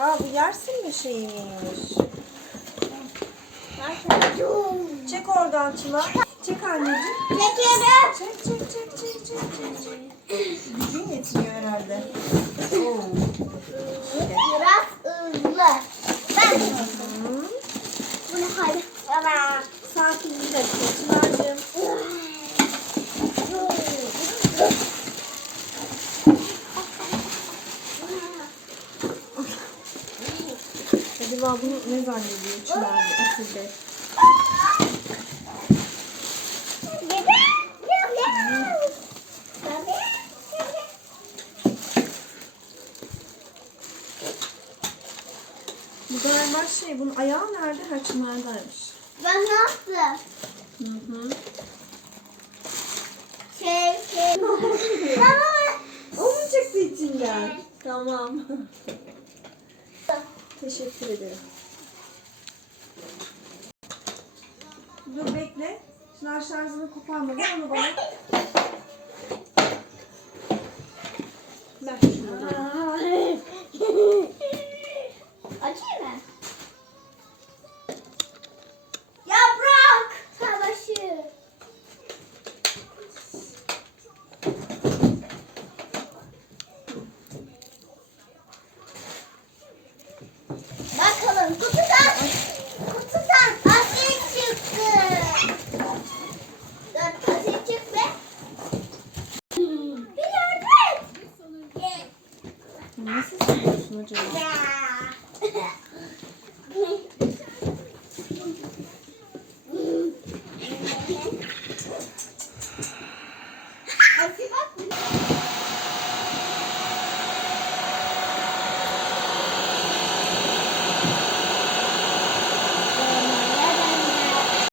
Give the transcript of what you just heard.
Aa, bu yersin mi şeyiymiş? Çek oradan Çınar. Çek anneciğim. Çekiyorum. Çek. Gücün yetmiyor herhalde. Oo. Biraz hızlı. Ben bunu hadi. Baba. Sakin bir dakika Çınar'cığım. Acaba bunu ne zannediyor Çınar Asil'de? Bu galiba şey, bunun ayağı nerede? Ha, Çınar'daymış. Ben ne yaptım? Hı. Baba. O mu çıktı içinden? Tamam. Teşekkür ederim. Dur bekle. Çınar şarjını koparma. Ver onu bana. Ver şunu. Açayım mı? Yaprak savaşı. Bakalım kutudan asit çıktı. Dört asit çıktı. Bir yardım. Nasıl siliyorsun acaba?